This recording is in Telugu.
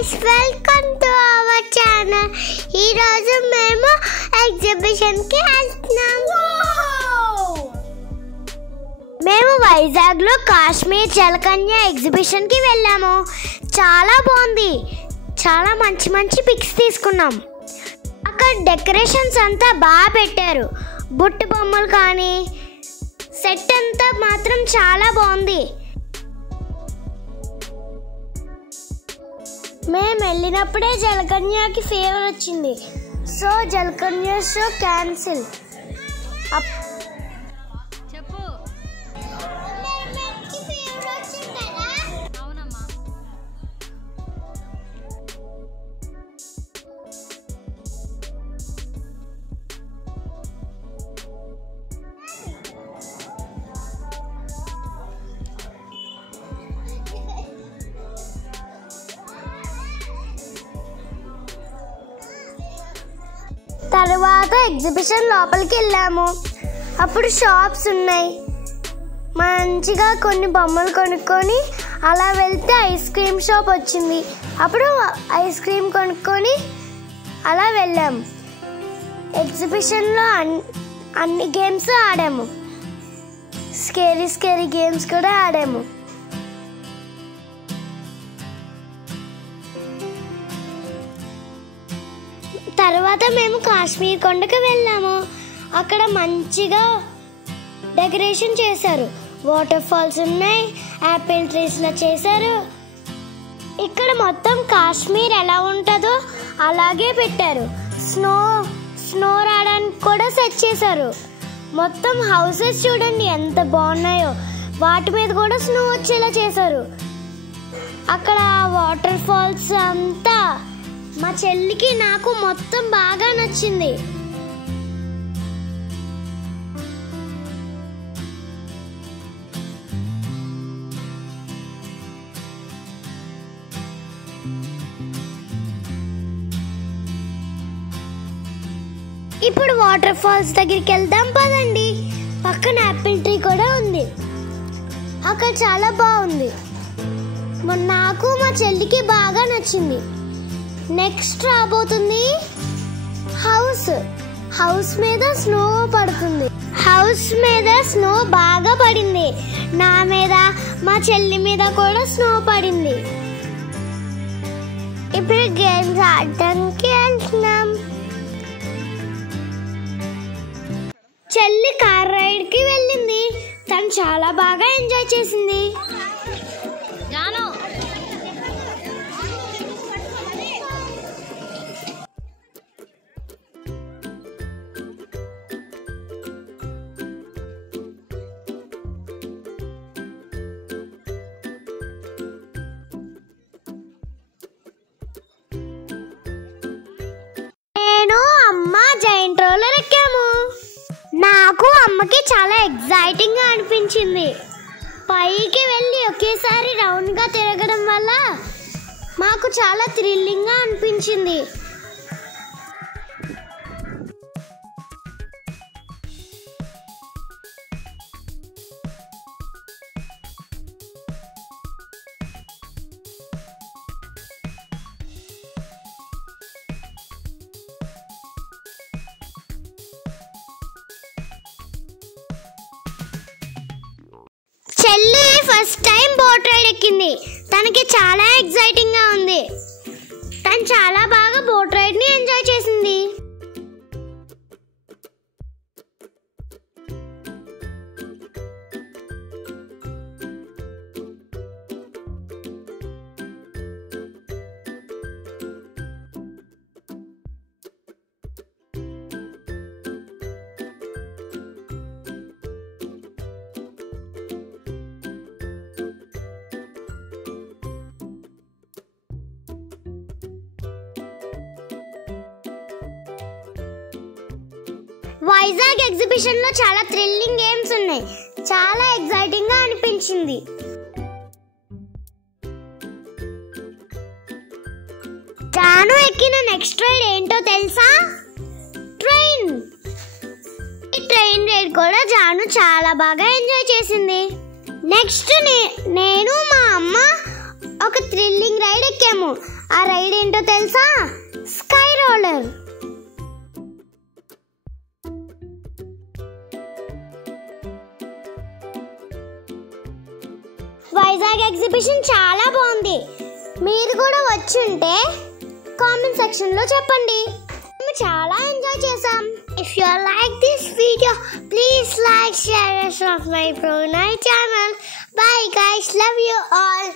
guys, welcome to our channel. ఈ రోజు మేము ఎగ్జిబిషన్ కి వెళ్తున్నాము. మేము వైజాగ్ లో కాశ్మీర్ జలకన్య ఎగ్జిబిషన్ కి వెళ్ళాము. చాలా బాగుంది. చాలా మంచి పిక్స్ తీసుకున్నాం. అక్కడ డెకరేషన్స్ అంతా బాగా పెట్టారు. బుట్ట బొమ్మలు కానీ సెట్ అంతా మాత్రం చాలా బాగుంది. మేము వెళ్ళినప్పుడే జలకన్యకి ఫీవర్ వచ్చింది. So Jalakanya show cancel. తర్వాత ఎగ్జిబిషన్ లోపలికి వెళ్ళాము. అప్పుడు షాప్స్ ఉన్నాయి. మంచిగా కొన్ని బొమ్మలు కొనుక్కొని అలా వెళ్తే ఐస్ క్రీమ్ షాప్ వచ్చింది. అప్పుడు ఐస్ క్రీమ్ కొనుక్కొని అలా వెళ్ళాము. ఎగ్జిబిషన్లో అన్ని గేమ్స్ ఆడాము. స్కేరీ గేమ్స్ కూడా ఆడాము. తర్వాత మేము కాశ్మీర్ కొండకు వెళ్ళాము. అక్కడ మంచిగా డెకరేషన్ చేశారు. వాటర్ ఫాల్స్ ఉన్నాయి. యాపిల్ ట్రీస్లో చేశారు. ఇక్కడ మొత్తం కాశ్మీర్ ఎలా ఉంటుందో అలాగే పెట్టారు. స్నో రావడానికి కూడా సెట్ చేశారు. మొత్తం హౌసెస్ చూడండి ఎంత బాగున్నాయో. వాటి మీద కూడా స్నో వచ్చేలా చేశారు. అక్కడ వాటర్ ఫాల్స్ అంతా మా చెల్లికి నాకు మొత్తం బాగా నచ్చింది. ఇప్పుడు వాటర్ ఫాల్స్ దగ్గరికి వెళ్దాం పదండి. పక్కన యాపిల్ ట్రీ కూడా ఉంది. అక్కడ చాలా బాగుంది. నాకు మా చెల్లికి బాగా నచ్చింది. నెక్స్ట్ రాబోతుంది హౌస్ మీద స్నో పడుతుంది. హౌస్ మీద స్నో బాగా పడింది. నా మీద మా చెల్లి మీద కూడా స్నో పడింది. ఇప్పుడు గేమ్స్ ఆడడానికి వెళ్తున్నాం. చెల్లి కార్ రైడ్ కి వెళ్ళింది. తను చాలా బాగా ఎంజాయ్ చేసింది. జైంట్ రోలర్ ఎక్కాము. నాకు అమ్మకి చాలా ఎగ్జైటింగ్ గా అనిపించింది. పైకి వెళ్ళి ఒకేసారి రౌండ్ గా తిరగడం వల్ల మాకు చాలా థ్రిల్లింగ్ గా అనిపించింది. చెల్లి ఫస్ట్ టైం బోట్ రైడ్ ఎక్కింది. తనకి చాలా ఎగ్జైటింగ్ గా ఉంది. తను చాలా బాగా బోట్ రైడ్ ని ఎంజాయ్ చేసింది. వైజాగ్ ఎగ్జిబిషన్ లో చాలా థ్రిల్లింగ్ గేమ్స్ ఉన్నాయి. చాలా ఎగ్జైటింగ్ గా అనిపించింది. తాను ఎక్కిన నెక్స్ట్ రైడ్ ఏంటో తెలుసా? ట్రైన్. ఈ ట్రైన్ రైడ్ కూడా జాను చాలా బాగా ఎంజాయ్ చేసింది. నెక్స్ట్ నేను మా అమ్మ ఒక థ్రిల్లింగ్ రైడ్ ఎక్కాము. ఆ రైడ్ ఏంటో తెలుసా? Sky roller. వైజాగ్ ఎగ్జిబిషన్ చాలా బాగుంది. మీరు కూడా వచ్చుంటే కామెంట్ సెక్షన్ లో చెప్పండి. మేము చాలా ఎంజాయ్ చేసాం. If you like this video please like, share and subscribe to my channel. Bye guys, love you all.